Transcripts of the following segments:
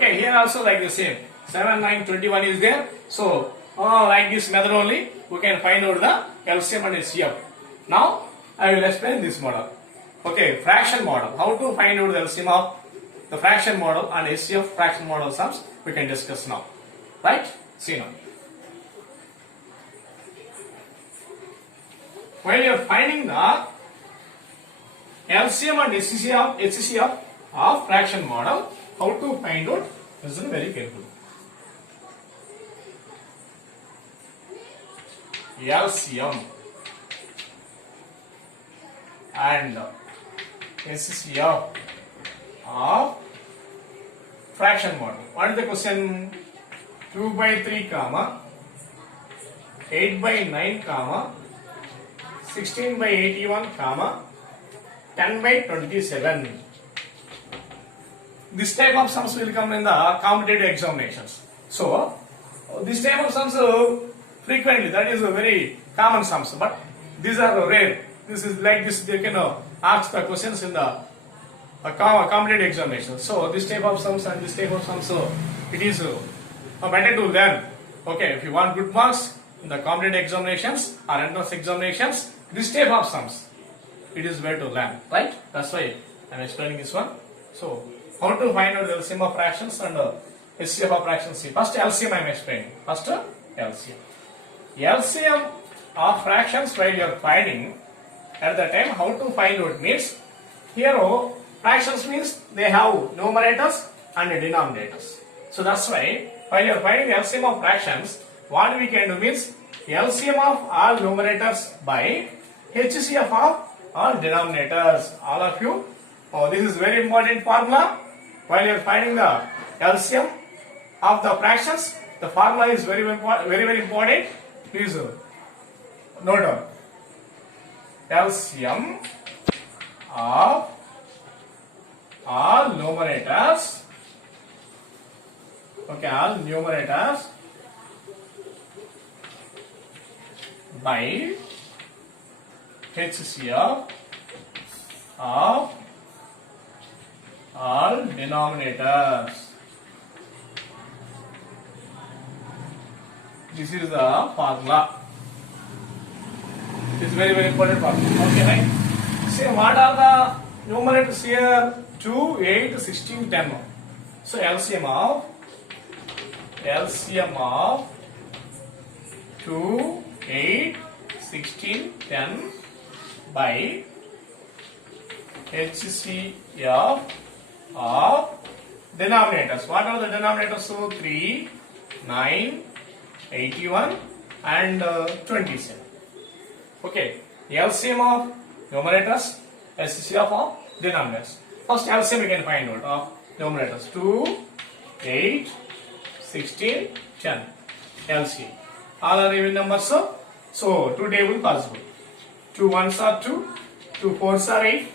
Okay, here also like the same. 7, 9, 21 is there. So, like this method only, we can find out the LCM and HCF. Now, I will explain this model. Okay, fraction model. How to find out the LCM of the fraction model and HCF fraction model sums we can discuss now. Right? See now. While you are finding the LCM and HCF of fraction model, how to find out? Listen very carefully. LCM and HCF of fraction model. What is the question? 2 by 3 comma 8 by 9 comma 16 by 81 comma 10 by 27. This type of sums will come in the competitive examinations. So, this type of sums frequently, that is a very common sums, but these are rare. This is like this, they can ask the questions in the competitive examinations. So, this type of sums and this type of sums, it is better to learn. Okay, if you want good marks in the competitive examinations or entrance examinations, this type of sums, it is better to learn, right? That's why I am explaining this one. So, how to find out the LCM of fractions and HCF of fractions? First LCM I am explaining. First LCM. LCM of fractions while you are finding at the time how to find out means here fractions means they have numerators and denominators. So that's why while you are finding LCM of fractions, what we can do means LCM of all numerators by HCF of all denominators. All of you, this is very important formula. While you are finding the LCM of the fractions, the formula is very important. Please note down. LCM of all numerators. Okay, all numerators by HCF of all denominators. This is the formula. This is very important formula. Okay, right? Say what are the numerators here? 2, 8, 16, 10. So LCM of 2, 8, 16, 10 by HCF of denominators. What are the denominators? So 3, 9, 81 and 27. Okay, LCM of numerators, HCF of denominators. First LCM we can find out of numerators. 2, 8, 16, 10. LCM. All are even numbers. So 2 table possible. 2 1s are 2, 2 4s are 8,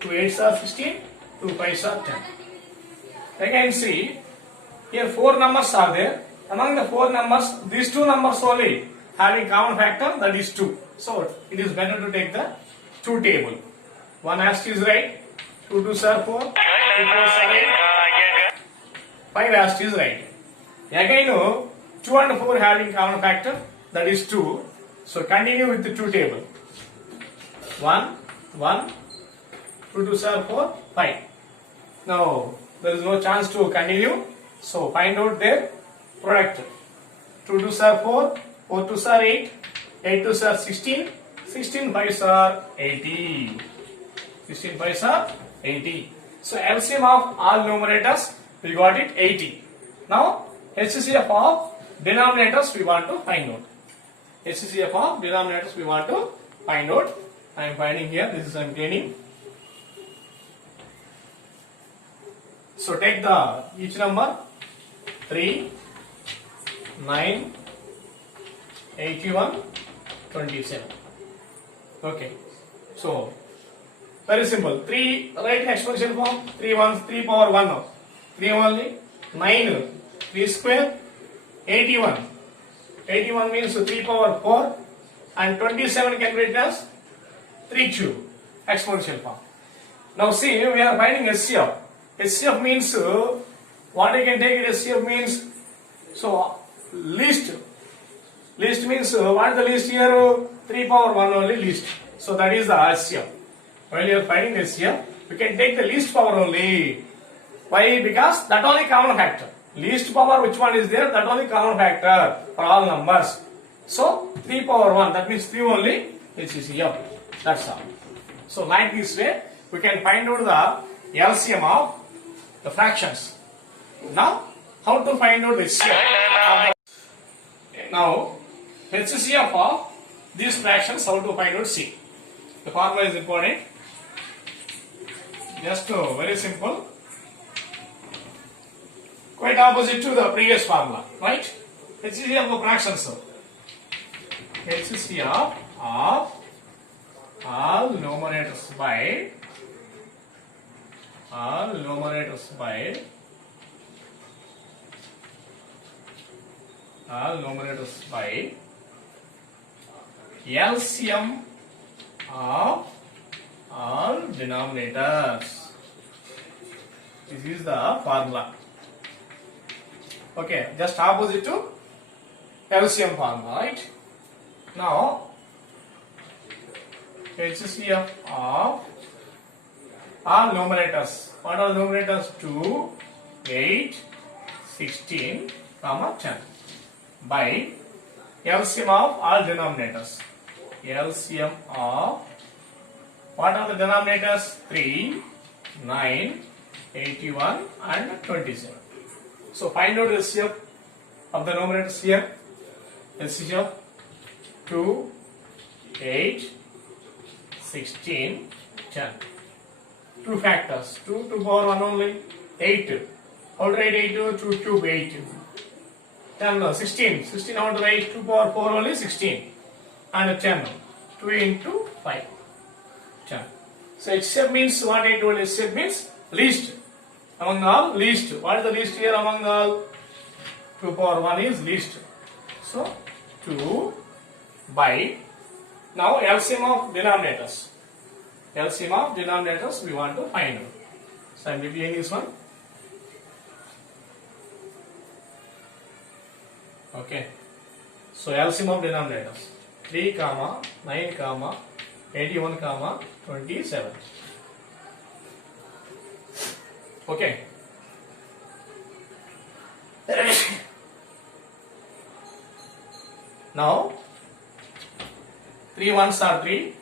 2 8s are 16, 2 5s are 10. Again see, here 4 numbers are there. Among the 4 numbers, these 2 numbers only having common factor, that is 2. So it is better to take the 2 table. 1 hash is right, 2 2s are 4, 2 4s are 8, 5 hash is right. Again 2 and 4 having common factor, that is 2. So continue with the 2 table. 1, 1, 2 2s are 4, 5. Now there is no chance to continue. So find out their product. 2 2s are 4, 4 2s are 8, 8 2s are 16, 16 5s are 80. 16 5s are 80. So LCM of all numerators, we got it 80. Now HCF of denominators we want to find out. HCF of denominators we want to find out. I am finding here, this is I am cleaning. So take the each number 3, 9, 81, 27. Okay. So very simple. 3 write exponential form. 3 1s, 3 power 1. 3 only. 9, 3 square, 81. 81 means 3 power 4 and 27 can be written as 3 cube. Exponential form. Now see, we are finding HCF. HCF means What you can take it HCF means, so least means what is the least here? 3 power 1 only least. So that is the HCF. While you are finding HCF, you can take the least power only. Why? Because that only common factor. Least power which one is there? That only common factor for all numbers. So 3 power 1, that means 3 only HCF. That's all. So like this way, we can find out the LCM of the fractions. Now, how to find out the HCF? Now, HCF of these fractions, how to find out C? The formula is important. Just very simple. Quite opposite to the previous formula, right? HCF of fractions. HCF of all numerators by LCM of all denominators. This is the formula. Okay, just opposite to LCM formula, right? Now, HCF of all numerators. What are numerators? 2, 8, 16, 10. By LCM of all denominators. LCM of what are the denominators? 3, 9, 81 and 27. So find out the LCM of the numerators here. LCM 2, 8, 16, 10. Two factors. 2 to power 1 only. 8. How to write 8? 2 cube 8. 10, 16. 16 how to write? 2 power 4 only 16. And 10. 2 into 5. 10. So HCF means what I told? HCF means least. Among all, least. What is the least here among all? 2 power 1 is least. So 2 by, now LCM of denominators. LCM of denominators we want to find out. So I am repeating this one. Okay. So LCM of denominators. 3, 9, 81, 27. Okay. Now 3 1s are 3,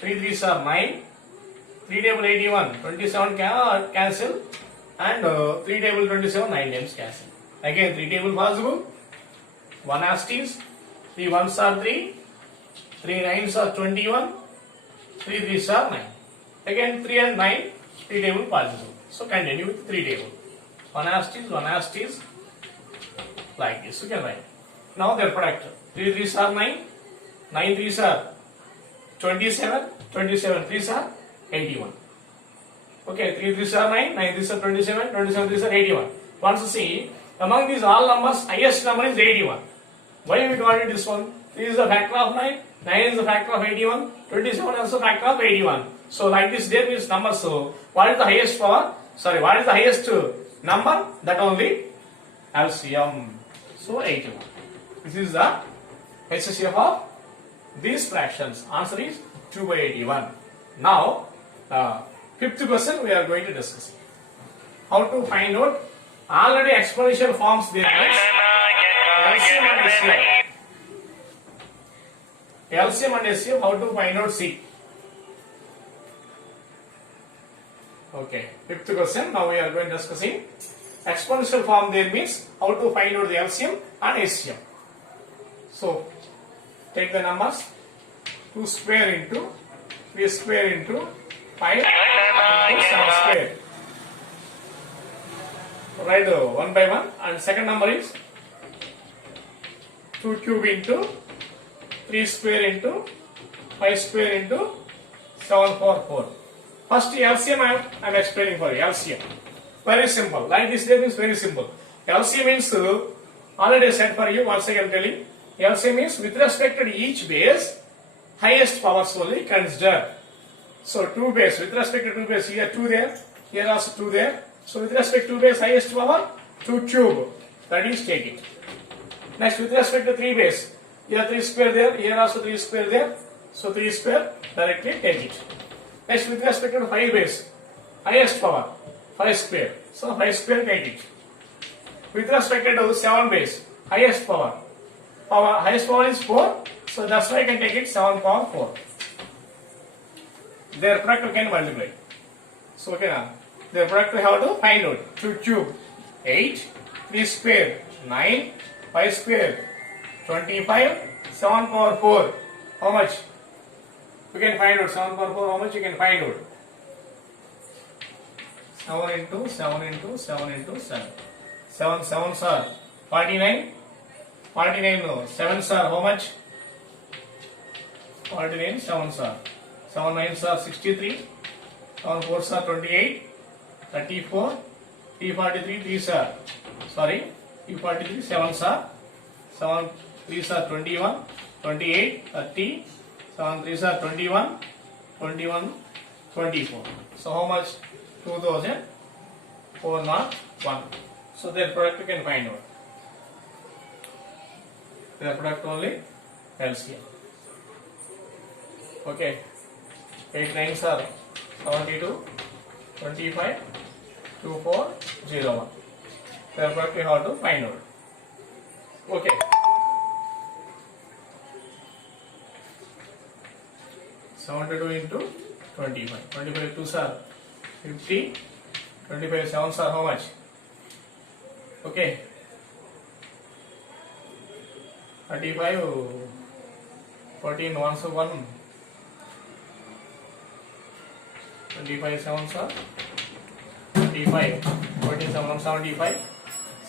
3 3s are 9, 3 table 81, 27 cancel, and 3 table 27 9 times cancel. Again 3 table possible, 1 asterisk, 3 1s are 3, 3 9s are 21, 3 3s are 9. Again 3 and 9, 3 table possible. So continue with 3 table. 1 asterisk, like this you can write. Now their product. 3 3s are 9, 9 3s are 27, 27 3s are 81. Okay, 3 3s are 9, 9 3s are 27, 27 3s are 81. Once you see, among these all numbers, highest number is 81. Why we got it this one? 3 is the factor of 9, 9 is the factor of 81, 27 is the factor of 81. So like this there is number. So what is the highest power? Sorry, what is the highest number? That only LCM. So 81. This is the HCF of these fractions. Answer is 2 by 81. Now, fifth question we are going to discuss. How to find out already exponential forms there. LCM and HCF. LCM and HCF, how to find out C. Okay, fifth question. Now we are going to discussing exponential form there means how to find out the LCM and HCF. So, take the numbers 2 square into 3 square into 5 into 7 square. Write 1 by 1, and second number is 2 cube into 3 square into 5 square into 7 4 4. First LCM I am explaining for you. LCM. Very simple. Like this there is very simple. LCM means already said for you, once again telling. LCM means with respect to each base, highest powers only considered. So 2 base, with respect to 2 base, here 2 there, here also 2 there, So with respect to 2 base highest power, 2 cube. That is take it. Next with respect to 3 base, here 3 square there, here also 3 square there. So 3 square directly take it. Next with respect to 5 base, highest power, 5 square. So 5 square take it. With respect to 7 base, highest power, highest power is 4. So that's why I can take it 7 power 4. Their product we can multiply. So okay now, their product we have to find out. 2 cube 8, 3 square 9, 5 square 25, 7 power 4. How much? You can find out 7 power 4. How much you can find out? 7 into 7 into 7 into 7. 7 7s are 49. 49 no. 7s are how much? 49 7s are. 7 9s are 63. 7 4s are 28. 34. 343 3s are. Sorry. 343 7s are. 7 3s are 21. 28. 30. 7 3s are 21. 21. 24. So how much? 2401. So their product you can find out. Their product only LCM. Okay. 8 9s are 72, 25, 2401. Their product we have to find out. Okay. $72 into 25. 25 2s are 50. 25 7s are how much? Okay. 35 14 1s are 1. 25 7s are 25. 14 7 75.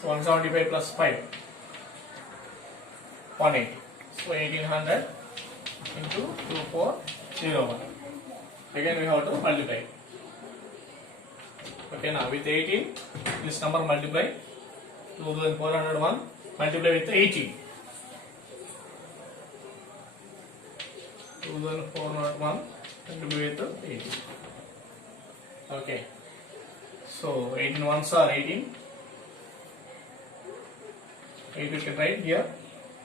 So 175 plus 5. 180. So 1800 into 2401. Again we have to multiply. Okay, now with 18, this number multiply 2401 multiply with 18. 2401 multiply with 18. Okay, so 18 ones are 18. 8 we can write here.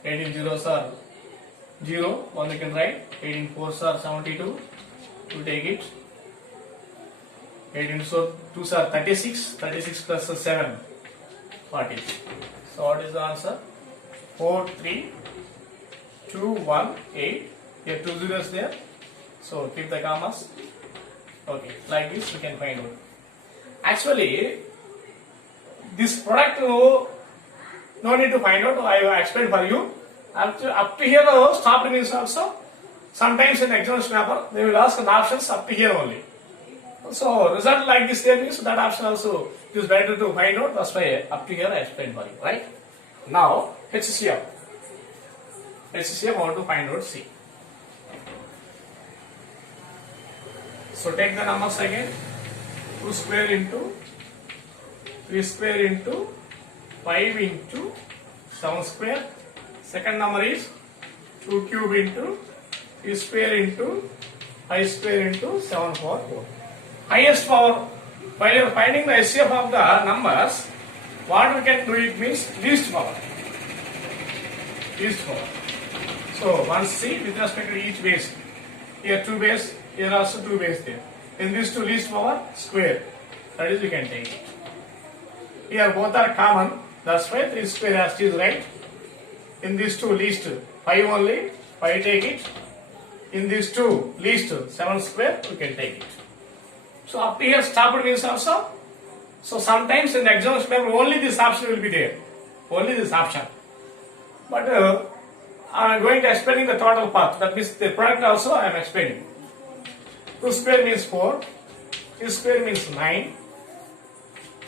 18 zeros are 0. 1 we can write. 18 fours are 72. To take it. 18 so 2s are 36. 36 plus 7 40. So what is the answer? 43218. Here 2 zeros there. So keep the commas. Okay, like this we can find out. Actually, this product no need to find out. I will explain for you. Up to here stop means also. Sometimes in examination paper they will ask the options up to here only. So result like this there means that option also is better to find out. That's why up to here I explained for you, right? Now HCF. HCF how to find out C. So take the numbers again. 2 square into 3 square into 5 into 7 square. Second number is 2 cube into 3 square into 5 square into 7 power 4. Highest power. While you are finding the HCF of the numbers, what we can do it means least power. Least power. So once see with respect to each base. Here 2 base, here also 2 base there. In this 2 least power square. That is we can take it. Here both are common. That's why 3 square as it is right. In these 2 least 5 only. 5 take it. In these 2 least 7 square we can take it. So up to here stopped means also. So sometimes in the examination paper only this option will be there. Only this option. But I am going to explaining the total path. That means the product also I am explaining. 2 square means 4. 3 square means 9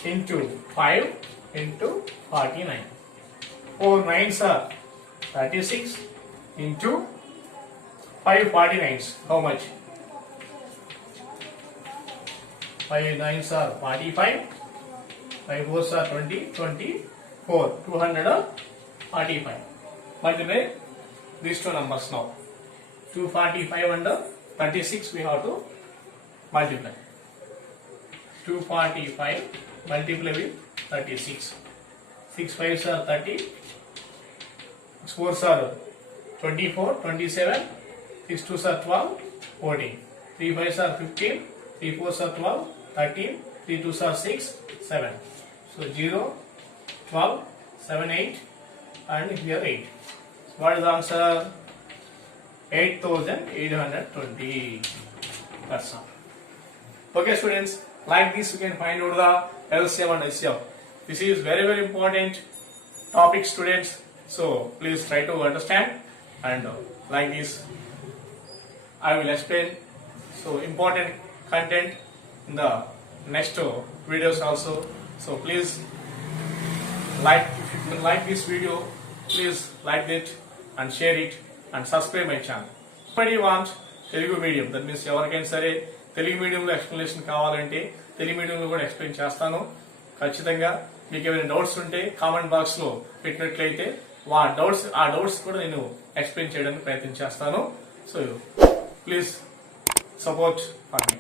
into 5 into 49. 4 9s are 36 into 5 49s. How much? 5 9s are 45. 5 4s are 20. 24. 245. Multiply these two numbers now. 245 and 36 we have to multiply. 245 multiply with 36. 6 5s are 30, 6 4s are 24, 27, 6 2s are 12, 14, 3 5s are 15, 3 4s are 12, 13, 3 2s are 6, 7. So 0, 12, 7, 8 and here 8. What is the answer? 8,820. That's all. Okay students, like this you can find out the LCM and SCM. This is very important topic students. So please try to understand and like this I will explain so important content in the next videos also. So please like, if you like this video, please like it and share it and subscribe my channel. Anybody wants Telugu medium, that means ఎవరికైనా సరే తెలుగు మీడియంలో explanation కావాలంటే తెలుగు మీడియంలో కూడా explain చేస్తాను. ఖచ్చితంగా మీకు ఏమైనా డౌట్స్ ఉంటే కామెంట్ బాక్స్ లో పెట్టినట్లయితే ఆ డౌట్స్ కూడా నేను ఎక్స్ప్లెయిన్ చేయడానికి ప్రయత్నం చేస్తాను. So please support for me.